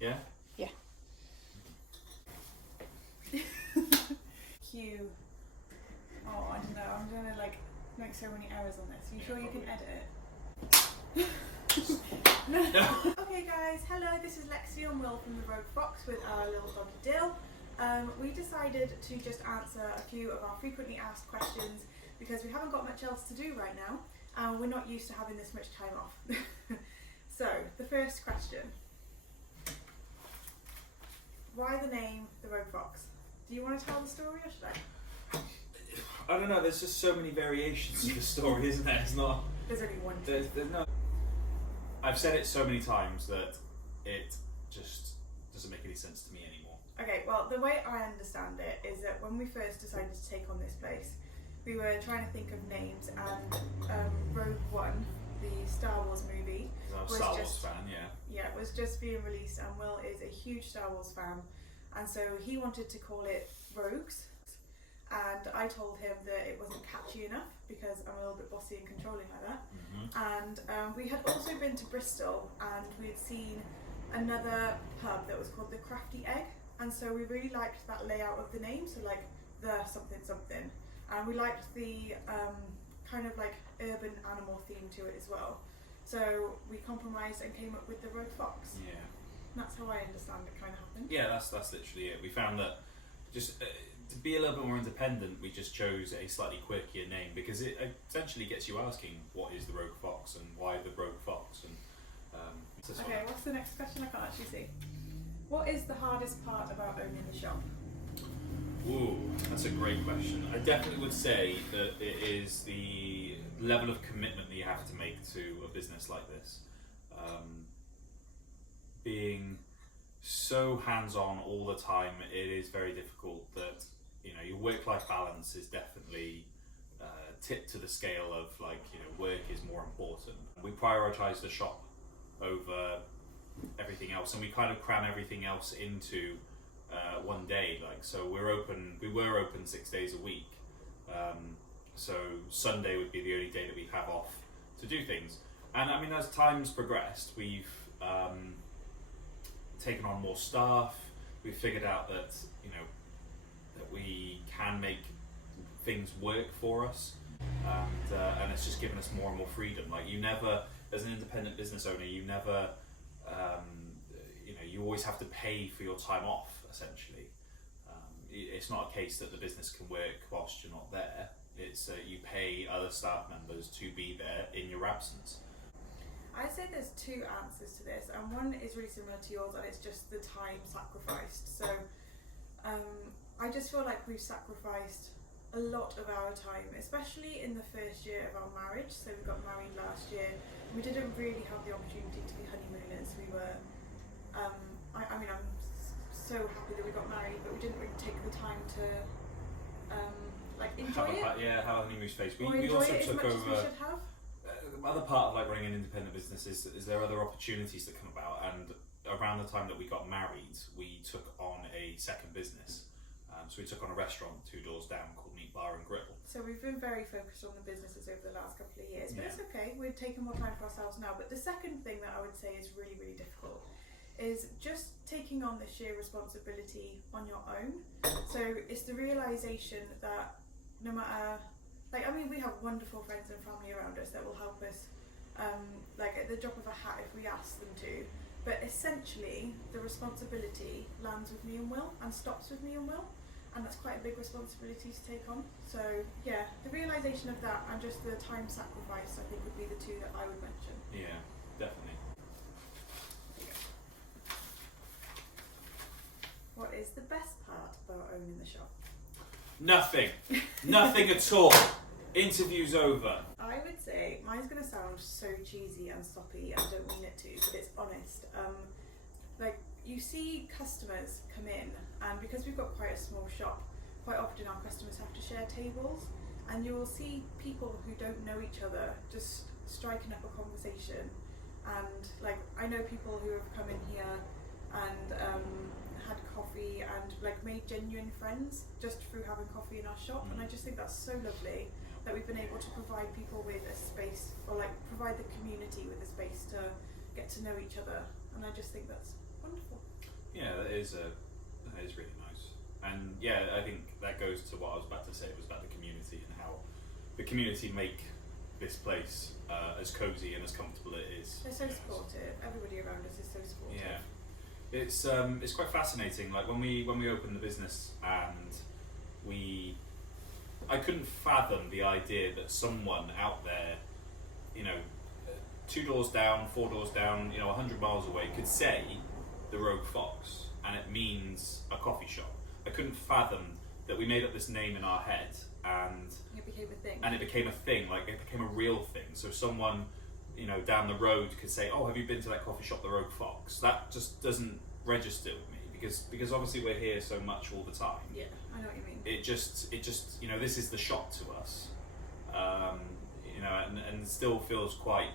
Yeah? Yeah. Q. Oh, I don't know. I'm gonna make so many errors on this. You sure you can edit it? No. Okay guys, hello, this is Lexi and Will from the Rogue Fox with our little doggy Dill. We decided to just answer a few of our frequently asked questions because we haven't got much else to do right now and we're not used to having this much time off. So, the first question. Why the name the Rogue Fox? Do you want to tell the story or should I? I don't know, there's just so many variations to the story, isn't there? It's not... There's only one. There's no... I've said it so many times that it just doesn't make any sense to me anymore. Okay, well, the way I understand it is that when we first decided to take on this place, we were trying to think of names, and Rogue One, the Star Wars movie, I'm a Star Wars fan, yeah. Yeah, it was just being released, and Will is a huge Star Wars fan, and so he wanted to call it Rogues, and I told him that it wasn't catchy enough because I'm a little bit bossy and controlling like that. And we had also been to Bristol and we had seen another pub that was called the Crafty Egg, and so we really liked that layout of the name, so like the something something, and we liked the kind of like urban animal theme to it as well, so we compromised and came up with the Rogue Fox. Yeah. And that's how I understand it kind of happened. Yeah, that's literally it. We found that just to be a little bit more independent, we just chose a slightly quirkier name because it essentially gets you asking what is the Rogue Fox and why the Rogue Fox. And okay, what's the next question? I can't actually see. What is the hardest part about owning the shop? Ooh, that's a great question. I definitely would say that it is the level of commitment that you have to make to a business like this. Being so hands-on all the time, it is very difficult that, you know, your work-life balance is definitely tipped to the scale of like, you know, work is more important. We prioritise the shop over everything else, and we kind of cram everything else into one day. Like, so we were open 6 days a week, so Sunday would be the only day that we'd have off to do things. And I mean, as time's progressed, we've taken on more staff. We've figured out that, you know, that we can make things work for us, and it's just given us more and more freedom. Like, you never, as an independent business owner, you never, you know, you always have to pay for your time off, essentially. It's not a case that the business can work whilst you're not there. It's you pay other staff members to be there in your absence. I'd say there's two answers to this, and one is really similar to yours, and it's just the time sacrificed. So I just feel like we've sacrificed a lot of our time, especially in the first year of our marriage. So we got married last year. We didn't really have the opportunity to be honeymooners. We were, I mean, I'm so happy that we got married, but we didn't really take the time to like enjoy it. Yeah, have a honeymoon phase. We enjoy also it as took much over. as we should have. The other part of like running an independent business is there are other opportunities that come about, and around the time that we got married, we took on a second business. So we took on a restaurant 2 doors down called Meat Bar and Grill. So we've been very focused on the businesses over the last couple of years, but Yeah. it's okay, we're taking more time for ourselves now. But the second thing that I would say is really, really difficult is just taking on the sheer responsibility on your own. So it's the realisation that no matter, like, I mean, we have wonderful friends and family around us that will help us, like at the drop of a hat if we ask them to, but essentially the responsibility lands with me and Will and stops with me and Will, and that's quite a big responsibility to take on. So yeah, the realisation of that and just the time sacrifice, I think, would be the two that I would mention. Yeah, definitely. What is the best part about owning the shop? Nothing. Nothing at all. Interview's over. I would say mine's going to sound so cheesy and sloppy, and I don't mean it to, but it's honest. Like, you see customers come in, and because we've got quite a small shop, quite often our customers have to share tables, and you will see people who don't know each other just striking up a conversation. And like, I know people who have come in here and had coffee and like made genuine friends just through having coffee in our shop, and I just think that's so lovely that we've been able to provide people with a space, or like provide the community with a space to get to know each other, and I just think that's wonderful. is really nice. And yeah, I think that goes to what I was about to say. It was about the community and how the community make this place as cozy and as comfortable it is. They're so supportive. Everybody around us is so supportive. Yeah, it's quite fascinating. Like when we opened the business, and I couldn't fathom the idea that someone out there, 2 doors down, 4 doors down, 100 miles away, could say the Rogue Fox, and it means a coffee shop. I couldn't fathom that we made up this name in our head, and it became a thing. And it became a thing. Like it became a real thing. So someone, down the road could say, "Oh, have you been to that coffee shop, the Rogue Fox?" That just doesn't register with me because obviously we're here so much all the time. Yeah, I know what you mean. It just this is the shop to us, and still feels quite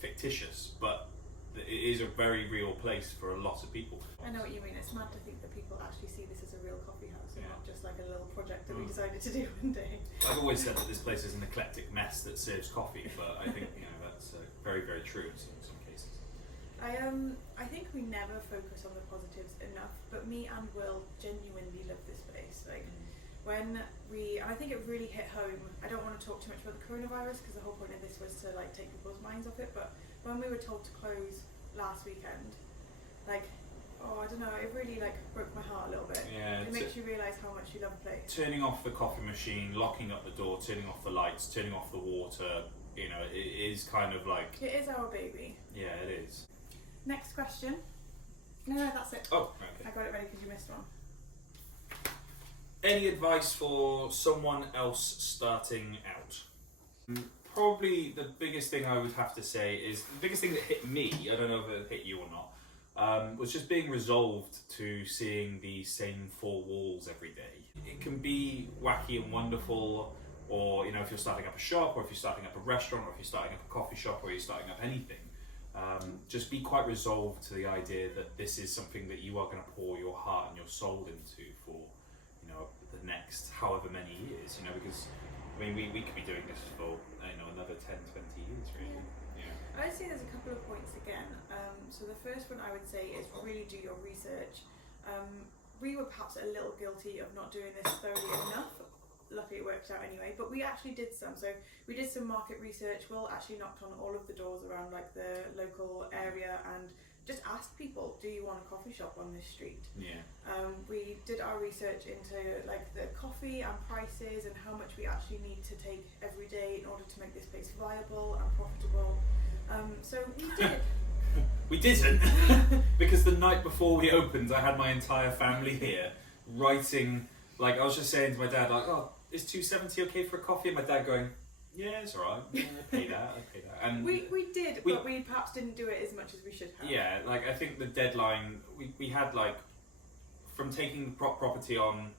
fictitious, but it is a very real place for a lot of people. I know what you mean. It's mad to think that people actually see this as a real coffee house and Yeah. not just like a little project that we decided to do one day. I've always said that this place is an eclectic mess that serves coffee, but I think that's very, very true in some cases. I think we never focus on the positives enough, but me and Will genuinely love this place. Like when and I think it really hit home. I don't want to talk too much about the coronavirus because the whole point of this was to like take people's minds off it. But when we were told to close last weekend, I don't know, it really like broke my heart a little bit. Yeah, it makes you realise how much you love a place. Turning off the coffee machine, locking up the door, turning off the lights, turning off the water. It is kind of like. It is our baby. Yeah, it is. Next question. No, that's it. Oh, okay. I got it ready because you missed one. Any advice for someone else starting out? Probably the biggest thing I would have to say is the biggest thing that hit me. I don't know if it hit you or not. Was just being resolved to seeing the same 4 walls every day. It can be wacky and wonderful, or if you're starting up a shop, or if you're starting up a restaurant, or if you're starting up a coffee shop, or you're starting up anything. Just be quite resolved to the idea that this is something that you are going to pour your heart and your soul into for, the next however many years. Because we could be doing this for another 10, 20 years, really. Yeah. I would say there's a couple of points again. So the first one I would say is really do your research. We were perhaps a little guilty of not doing this thoroughly enough. Luckily it worked out anyway, but we actually did some. So we did some market research. Will actually knocked on all of the doors around like the local area and just asked people, do you want a coffee shop on this street? Yeah. We did our research into like the coffee and prices and how much we actually need to take every day in order to make this place viable and profitable. So we did. We didn't, because the night before we opened, I had my entire family here writing. Like I was just saying to my dad, like, "Oh, is $2.70 okay for a coffee?" And my dad going, "Yeah, it's alright. Yeah, I'd pay that. And we did, but we perhaps didn't do it as much as we should have. Yeah, like I think the deadline we had like from taking the property on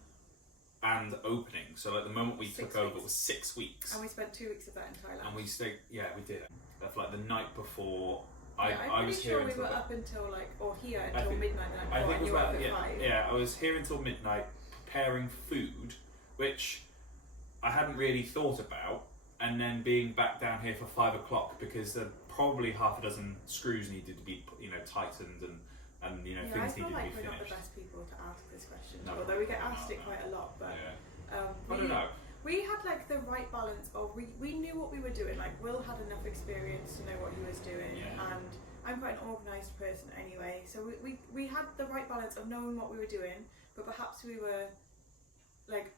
and opening. So like the moment we took over, it was 6 weeks. And we spent 2 weeks of that in Thailand. And we stayed. Yeah, we did. That's like the night before. I'm I was pretty here sure we until were up until midnight the night I before, think it was and you were about up at 5. yeah. I was here until midnight preparing food, which I hadn't really thought about, and then being back down here for 5 o'clock because there probably half a dozen screws needed to be tightened and things I needed feel to like be we're not finished. the best people to ask this question, No, although we get no, asked it quite a lot. But Yeah. I don't know. we had like the right balance of we knew what we were doing. Like Will had enough experience to know what he was doing, Yeah. and I'm quite an organised person anyway. So we had the right balance of knowing what we were doing, but perhaps we were like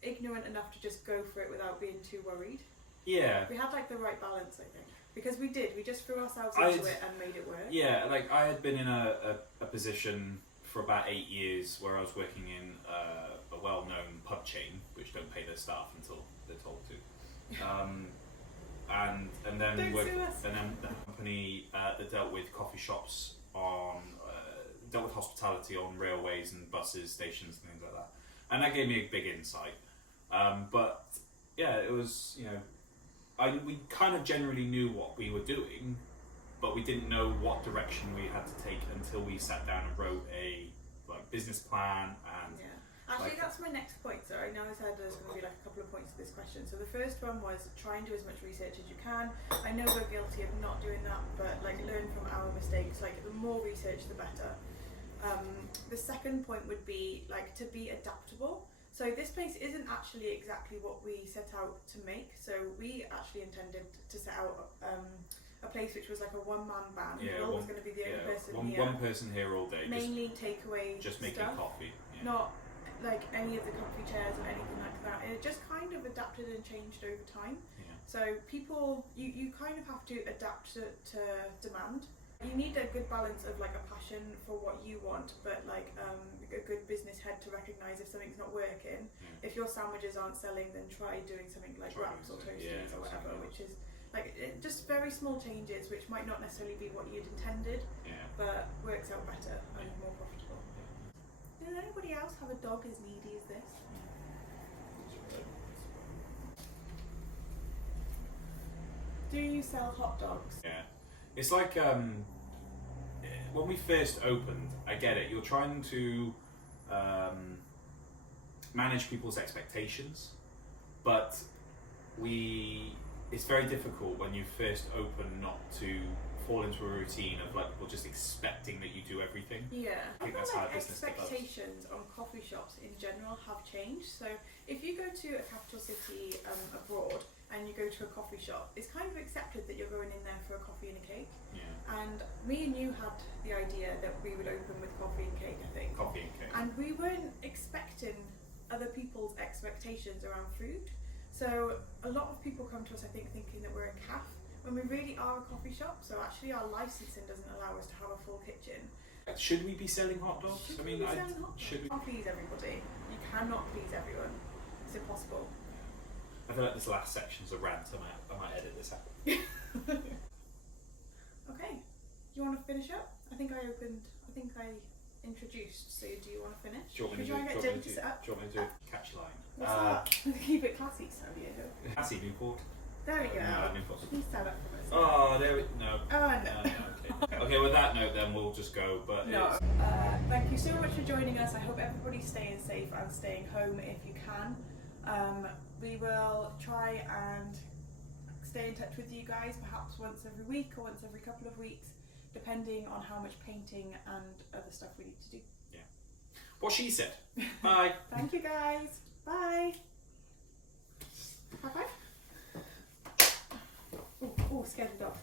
ignorant enough to just go for it without being too worried. Yeah. We had like the right balance, I think, because we just threw ourselves into it and made it work. Yeah, like I had been in a position for about 8 years where I was working in a well-known pub chain, which don't pay their staff until they're told to, and then Don't sue us. and then the company that dealt with coffee shops dealt with hospitality on railways and buses, stations, and things like that, and that gave me a big insight. But yeah, it was we kind of generally knew what we were doing, but we didn't know what direction we had to take until we sat down and wrote a business plan. And actually, that's my next point. So I know I said there's going to be like a couple of points to this question. So the first one was try and do as much research as you can. I know we're guilty of not doing that, but like learn from our mistakes. Like the more research, the better. The second point would be like to be adaptable. So this place isn't actually exactly what we set out to make. So we actually intended to set out a place which was like a one-man band. We're always going to be the only person here. One person here all day. Mainly takeaway just making stuff, coffee. Yeah. Not like any of the comfy chairs or anything like that. It just kind of adapted and changed over time. Yeah. So people, you kind of have to adapt to demand. You need a good balance of like a passion for what you want, but like a good business head to recognise if something's not working. Yeah. If your sandwiches aren't selling, then try doing something like wraps or toasties or whatever, which is like just very small changes which might not necessarily be what you'd intended, but works out better and more profitable. Does anybody else have a dog as needy as this? Do you sell hot dogs? Yeah. It's like when we first opened, I get it, you're trying to manage people's expectations, but it's very difficult when you first open not to fall into a routine of like people just expecting that you do everything. Yeah, I think that's how business develops. Expectations on coffee shops in general have changed. So if you go to a capital city abroad and you go to a coffee shop, it's kind of accepted that you're going in there for a coffee and a cake. Yeah. And me and you had the idea that we would open with coffee and cake, I think. Coffee and cake. And we weren't expecting other people's expectations around food. So a lot of people come to us, I think, thinking that we're a cafe, when we really are a coffee shop. So actually our licensing doesn't allow us to have a full kitchen. Should we be selling hot dogs? Should we can't please everybody. You cannot please everyone. It's impossible. I feel like this last section's a rant. I might edit this out. Okay, do you want to finish up? I think I introduced, so do you want to finish? Do you want me to do a catchy line? What's that? Keep it classy, so yeah. Classy Newport. There we go. No, Newport. Please tell that from us. Oh, there we no. Oh, no. Okay. Okay, with that note then we'll just go, but no. Thank you so much for joining us. I hope everybody's staying safe and staying home if you can. We will try and stay in touch with you guys perhaps once every week or once every couple of weeks, depending on how much painting and other stuff we need to do. Yeah. What she said. Bye. Thank you guys. Bye. Bye bye. Oh, scared the dog.